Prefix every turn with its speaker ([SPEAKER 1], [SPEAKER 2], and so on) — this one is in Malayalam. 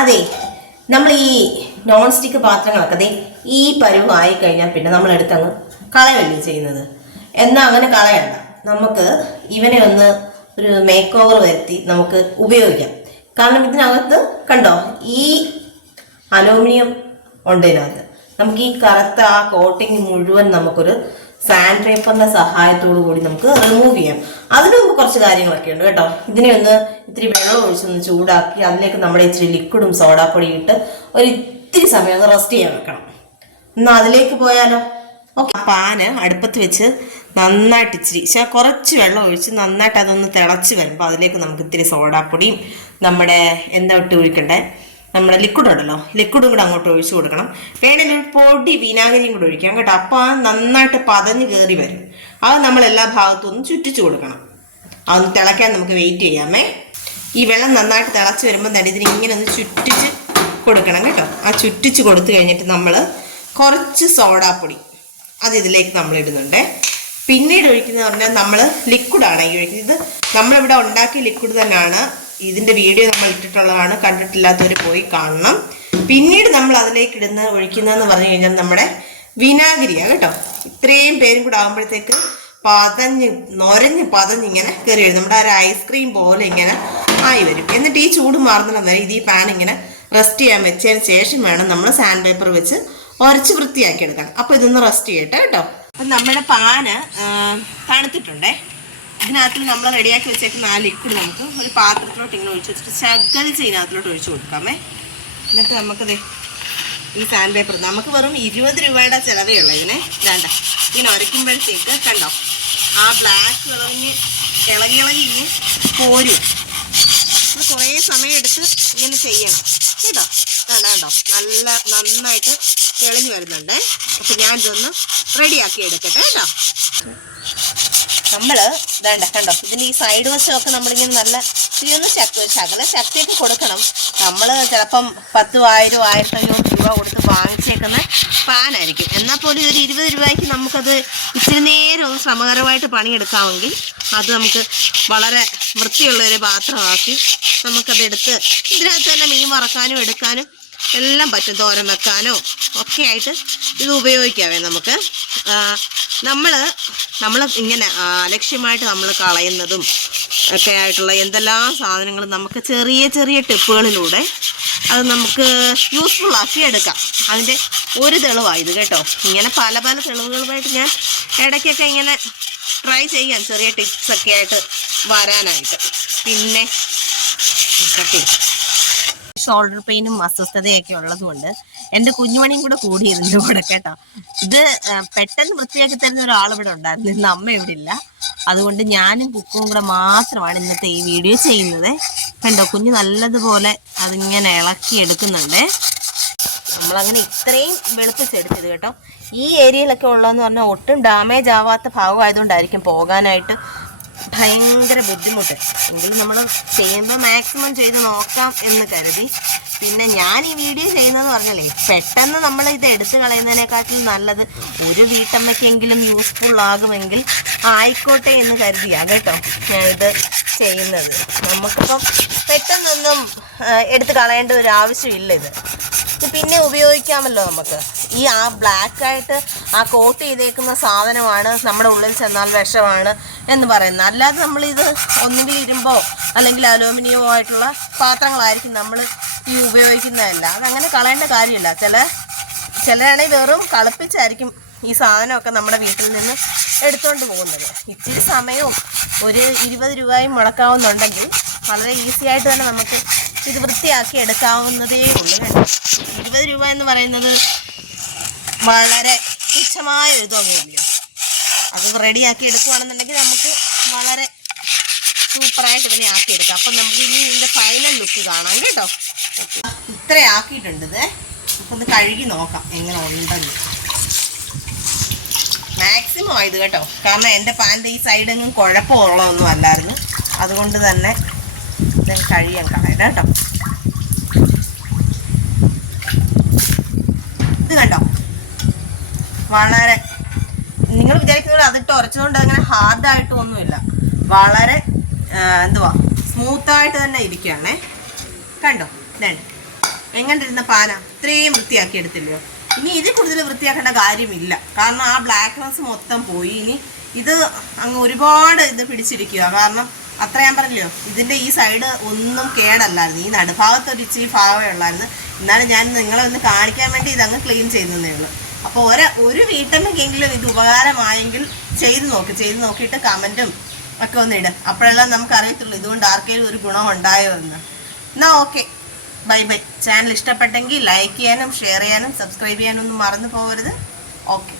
[SPEAKER 1] അതെ നമ്മൾ ഈ നോൺ സ്റ്റിക്ക് പാത്രങ്ങളൊക്കെ അതെ ഈ പരുവായി കഴിഞ്ഞാൽ പിന്നെ നമ്മൾ എടുത്തങ്ങ് കളയല്ലേ ചെയ്യുന്നത്? എന്നാൽ അങ്ങനെ കളയണ്ട. നമുക്ക് ഇവനെ ഒന്ന് ഒരു മേക്ക് ഓവർ വരുത്തി നമുക്ക് ഉപയോഗിക്കാം. കാരണം ഇതിനകത്ത് കണ്ടോ ഈ അലൂമിനിയം ഉണ്ട് ഇതിനകത്ത് നമുക്ക് ഈ കറുത്ത ആ കോട്ടിങ് മുഴുവൻ നമുക്കൊരു സാൻഡ് പേപ്പറിന്റെ സഹായത്തോടു കൂടി നമുക്ക് റിമൂവ് ചെയ്യാം. അതിന് മുമ്പ് കുറച്ച് കാര്യങ്ങളൊക്കെ ഉണ്ട് കേട്ടോ. ഇതിനെ ഒന്ന് ഇത്തിരി വെള്ളം ഒഴിച്ചൊന്ന് ചൂടാക്കി അതിലേക്ക് നമ്മുടെ ഇത്തിരി ലിക്വിഡും സോഡാപ്പൊടി ഇട്ട് ഒരു ഇത്തിരി സമയം ഒന്ന് റെസ്റ്റ് ചെയ്യാൻ വെക്കണം. എന്നാൽ അതിലേക്ക് പോയാലോ? ഓക്കെ പാന് അടുപ്പത്ത് വെച്ച് നന്നായിട്ട് ഇച്ചിരി പക്ഷേ കുറച്ച് വെള്ളം ഒഴിച്ച് നന്നായിട്ട് അതൊന്ന് തിളച്ച് വരുമ്പോൾ അതിലേക്ക് നമുക്ക് ഇത്തിരി സോഡാപ്പൊടിയും നമ്മുടെ എന്താ ഇട്ട് ഒഴിക്കണ്ടേ നമ്മുടെ ലിക്വിഡ് ഉണ്ടല്ലോ. ലിക്വിഡും കൂടെ അങ്ങോട്ട് ഒഴിച്ച് കൊടുക്കണം. വേണമെങ്കിൽ ഒരു പൊടി വിനാഗിരിയും കൂടെ ഒഴിക്കാം കേട്ടോ. അപ്പോൾ ആ നന്നായിട്ട് പതഞ്ഞ് കയറി വരും. അത് നമ്മൾ എല്ലാ ഭാഗത്തും ഒന്ന് ചുറ്റിച്ചു കൊടുക്കണം. അതൊന്ന് തിളയ്ക്കാൻ നമുക്ക് വെയിറ്റ് ചെയ്യാമേ. ഈ വെള്ളം നന്നായിട്ട് തിളച്ച് വരുമ്പോൾ തന്നെ ഇതിന് ഇങ്ങനെ ഒന്ന് ചുറ്റിച്ച് കൊടുക്കണം കേട്ടോ. ആ ചുറ്റിച്ച് കൊടുത്തു കഴിഞ്ഞിട്ട് നമ്മൾ കുറച്ച് സോഡാപ്പൊടി അത് ഇതിലേക്ക് നമ്മൾ ഇടുന്നുണ്ട്. പിന്നീട് ഒഴിക്കുന്നത് പറഞ്ഞാൽ നമ്മൾ ലിക്വിഡാണ് ഈ ഒഴിക്കുന്നത്. നമ്മളിവിടെ ഉണ്ടാക്കിയ ലിക്വിഡ് തന്നെയാണ് ഇതിന്റെ വീഡിയോ നമ്മൾ ഇട്ടിട്ടുള്ളതാണ്. കണ്ടിട്ടില്ലാത്തവർ പോയി കാണണം. പിന്നീട് നമ്മൾ അതിലേക്ക് ഇടുന്ന ഒഴിക്കുന്നതെന്ന് പറഞ്ഞു കഴിഞ്ഞാൽ നമ്മുടെ വിനാഗിരിയാണ് കേട്ടോ. ഇത്രയും പേരും കൂടെ ആകുമ്പോഴത്തേക്ക് പതഞ്ഞ് നൊരഞ്ഞ് പതഞ്ഞ് ഇങ്ങനെ കയറി വരും. നമ്മുടെ ആ ഒരു ഐസ്ക്രീം പോലെ ഇങ്ങനെ ആയി വരും. എന്നിട്ട് ഈ ചൂട് മാറുന്നിടം വരെ ഇത് ഈ പാൻ ഇങ്ങനെ റെസ്റ്റ് ചെയ്യാൻ വെച്ചതിന് ശേഷം വേണം നമ്മൾ സാൻഡ് പേപ്പർ വെച്ച് ഉരച്ച് വൃത്തിയാക്കി എടുക്കണം അപ്പോൾ ഇതൊന്ന് റെസ്റ്റ് ചെയ്യട്ടെ കേട്ടോ. അപ്പം നമ്മുടെ പാന് തണുത്തിട്ടുണ്ടേ. ഇതിനകത്ത് നമ്മൾ റെഡിയാക്കി വെച്ചേക്കുന്ന ആ ലിക്വിഡ് നമുക്ക് ഒരു പാത്രത്തിലോട്ട് ഇങ്ങനെ ഒഴിച്ച് വെച്ചിട്ട് ശകലിച്ച് ഇതിനകത്തിലോട്ട് ഒഴിച്ചു കൊടുക്കാമേ. എന്നിട്ട് നമുക്കത് ഈ സാൻഡ് പേപ്പർ നമുക്ക് വെറും ഇരുപത് രൂപയുടെ ചിലവേ ഉള്ളൂ ഇതിനെ. വേണ്ട ഇങ്ങനെ ഉരയ്ക്കുമ്പോഴത്തേക്ക് കണ്ടോ ആ ബ്ലാക്ക് കളറിന് ഇളകി ഇളകി ഇങ്ങനെ പോരും കുറേ സമയം സമയമെടുത്ത് ഇങ്ങനെ ചെയ്യണം. കേട്ടോ? കേട്ടോ നല്ല നന്നായിട്ട് തെളിഞ്ഞു വരുന്നുണ്ട്. അപ്പം ഞാൻ ഇതൊന്ന് റെഡിയാക്കി എടുക്കട്ടെ കേട്ടോ? നമ്മൾ വേണ്ട കണ്ടോ? ഇതിന്റെ ഈ സൈഡ് വശമൊക്കെ നമ്മളിങ്ങനെ നല്ല ഇതൊന്ന് ശക്തി ശകല ശക്തിയൊക്കെ കൊടുക്കണം. നമ്മൾ ചിലപ്പം പത്തും ആയിരം ആയിരത്തഞ്ഞൂറ് രൂപ കൊടുത്ത് വാങ്ങിച്ചേക്കുന്ന പാനായിരിക്കും. എന്നാൽ പോലും ഒരു ഇരുപത് രൂപയ്ക്ക് നമുക്കത് ഇച്ചിരി നേരം ഒന്ന് ശ്രമകരമായിട്ട് പണിയെടുക്കാമെങ്കിൽ അത് നമുക്ക് വളരെ വൃത്തിയുള്ള ഒരു പാത്രമാക്കി നമുക്കതെടുത്ത് ഇതിനകത്ത് തന്നെ മീൻ വറക്കാനും എടുക്കാനും എല്ലാം പറ്റും തോരൻ വെക്കാനോ ഒക്കെ ആയിട്ട് ഇത് ഉപയോഗിക്കാവേ നമുക്ക്. നമ്മൾ നമ്മൾ ഇങ്ങനെ അലക്ഷ്യമായിട്ട് നമ്മൾ കളയുന്നതും ഒക്കെ ആയിട്ടുള്ള എന്തെല്ലാം സാധനങ്ങളും നമുക്ക് ചെറിയ ചെറിയ ടിപ്പുകളിലൂടെ അത് നമുക്ക് യൂസ്ഫുൾ ആക്കി എടുക്കാം. അതിന്റെ ഒരു തെളിവായത് കേട്ടോ. ഇങ്ങനെ പല പല തെളിവുകളുമായിട്ട് ഞാൻ ഇടയ്ക്കൊക്കെ ഇങ്ങനെ ട്രൈ ചെയ്യാം ചെറിയ ടിപ്സൊക്കെ ആയിട്ട് വരാനായിട്ട്. പിന്നെ കട്ടി ഷോൾഡർ പെയിനും അസ്വസ്ഥതയൊക്കെ ഉള്ളതുകൊണ്ട് എന്റെ കുഞ്ഞുമണിയും കൂടെ കൂടിയിരുന്നു കൂടെ കേട്ടോ. ഇത് പെട്ടെന്ന് വൃത്തിയാക്കി തരുന്ന ഒരാൾ ഇവിടെ ഉണ്ടായിരുന്നു. ഇന്ന് അമ്മ ഇവിടെ ഇല്ല. അതുകൊണ്ട് ഞാനും കുക്കും കൂടെ മാത്രമാണ് ഇന്നത്തെ ഈ വീഡിയോ ചെയ്യുന്നത്. കണ്ടോ കുഞ്ഞ് നല്ലതുപോലെ അതിങ്ങനെ ഇളക്കി എടുക്കുന്നുണ്ട്. നമ്മളങ്ങനെ ഇത്രയും വെളുപ്പിച്ചെടുത്തത് കേട്ടോ. ഈ ഏരിയയിലൊക്കെ ഉള്ളതെന്ന് പറഞ്ഞാൽ ഒട്ടും ഡാമേജ് ആവാത്ത ഭാഗമായതുകൊണ്ടായിരിക്കും പോകാനായിട്ട് ഭയങ്കര ബുദ്ധിമുട്ട്. എങ്കിലും നമ്മൾ ചെയ്യുമ്പോൾ മാക്സിമം ചെയ്ത് നോക്കാം എന്ന് കരുതി. പിന്നെ ഞാൻ ഈ വീഡിയോ ചെയ്യുന്നതെന്ന് പറഞ്ഞല്ലേ പെട്ടെന്ന് നമ്മൾ ഇത് എടുത്തു കളയുന്നതിനെക്കാട്ടിലും നല്ലത് ഒരു വീട്ടമ്മയ്ക്കെങ്കിലും യൂസ്ഫുൾ ആകുമെങ്കിൽ ആയിക്കോട്ടെ എന്ന് കരുതിയാ കേട്ടോ ഞാനിത് ചെയ്യുന്നത്. നമുക്കിപ്പം പെട്ടെന്നൊന്നും എടുത്ത് കളയേണ്ട ഒരു ആവശ്യമില്ല ഇത്. ഇത് പിന്നെ ഉപയോഗിക്കാമല്ലോ നമുക്ക്. ഈ ആ ബ്ലാക്ക് ആയിട്ട് ആ കോട്ട് ചെയ്തേക്കുന്ന സാധനമാണ് നമ്മുടെ ഉള്ളിൽ ചെന്നാൽ വിഷമാണ് എന്ന് പറയുന്നത്. അല്ലാതെ നമ്മളിത് ഒന്നുകിൽ ഇരുമ്പോ അല്ലെങ്കിൽ അലൂമിനിയമോ ആയിട്ടുള്ള പാത്രങ്ങളായിരിക്കും നമ്മൾ ഈ ഉപയോഗിക്കുന്നതല്ല. അതങ്ങനെ കളയേണ്ട കാര്യമില്ല. ചില ചിലരാണെങ്കിൽ വെറും കളിപ്പിച്ചായിരിക്കും ഈ സാധനമൊക്കെ നമ്മുടെ വീട്ടിൽ നിന്ന് എടുത്തുകൊണ്ട് പോകുന്നത്. ഇച്ചിരി സമയവും ഒരു ഇരുപത് രൂപയും മുടക്കാവുന്നുണ്ടെങ്കിൽ വളരെ ഈസി ആയിട്ട് തന്നെ നമുക്ക് ഇത് വൃത്തിയാക്കി എടുക്കാവുന്നതേ ഉള്ളൂ കേട്ടോ. ഇരുപത് രൂപ എന്ന് പറയുന്നത് വളരെ തുച്ഛമായ ഒരു തുകയല്ലോ അത് റെഡിയാക്കി എടുക്കുകയാണെന്നുണ്ടെങ്കിൽ നമുക്ക് വളരെ സൂപ്പറായിട്ട് ഇതിനെ ആക്കിയെടുക്കാം അപ്പം നമുക്ക് ഇനി ഇതിന്റെ ഫൈനൽ ലുക്ക് കാണാം കേട്ടോ. ഇത്ര ആക്കിയിട്ടുണ്ട് അപ്പം ഒന്ന് കഴുകി നോക്കാം എങ്ങനെ ഉണ്ടെന്ന്. മാക്സിമം ആയത് കേട്ടോ. കാരണം എന്റെ പാന്റെ ഈ സൈഡെങ്ങും കുഴപ്പമുള്ളതൊന്നും അല്ലായിരുന്നു. അതുകൊണ്ട് തന്നെ ഇത് കഴിയാൻ കളയാം കേട്ടോ ഇത് കണ്ടോ വളരെ നിങ്ങൾ വിചാരിക്കുന്ന പോലെ അതിട്ട് ഉരച്ചതുകൊണ്ട് അങ്ങനെ ഹാർഡായിട്ട് ഒന്നുമില്ല. വളരെ എന്തുവാ സ്മൂത്തായിട്ട് തന്നെ ഇരിക്കുകയാണേ. കണ്ടോ? ഇതാണ് എങ്ങനെ ഇരുന്ന പാന? ഇത്രയും വൃത്തിയാക്കി എടുത്തില്ലയോ? ഇനി ഇതിൽ കൂടുതൽ വൃത്തിയാക്കേണ്ട കാര്യമില്ല. കാരണം ആ ബ്ലാക്ക്നെസ് മൊത്തം പോയി. ഇനി ഇത് അങ്ങ് ഒരുപാട് ഇത് പിടിച്ചിരിക്കുക. കാരണം അത്ര ഞാൻ പറഞ്ഞല്ലോ ഇതിന്റെ ഈ സൈഡ് ഒന്നും കേടല്ലായിരുന്നു. ഈ നടുഭാഗത്ത് ഇച്ചിരി ഭാഗമേ ഉള്ളായിരുന്നു. എന്നാലും ഞാൻ നിങ്ങളെ ഒന്ന് കാണിക്കാൻ വേണ്ടി ഇതങ്ങ് ക്ലീൻ ചെയ്യുന്നതേ ഉള്ളൂ. അപ്പോൾ ഒരു ഒരു വീട്ടമ്മയ്ക്കെങ്കിലും ഇത് ഉപകാരമായെങ്കിൽ ചെയ്ത് നോക്ക് ചെയ്ത് നോക്കിയിട്ട് കമന്റും ഒക്കെ ഒന്ന് ഇട്. അപ്പോഴെല്ലാം നമുക്ക് അറിയത്തുള്ളൂ ഇതുകൊണ്ട് ആർക്കെങ്കിലും ഒരു ഗുണം ഉണ്ടായോ എന്ന് എന്നാ ഓക്കെ. Bye bye. ചാനൽ ഇഷ്ടപ്പെട്ടെങ്കിൽ ലൈക്ക് ചെയ്യാനും ഷെയർ ചെയ്യാനും സബ്സ്ക്രൈബ് ചെയ്യാനും ഒന്നും മറന്നു പോകരുത്. ഓക്കെ.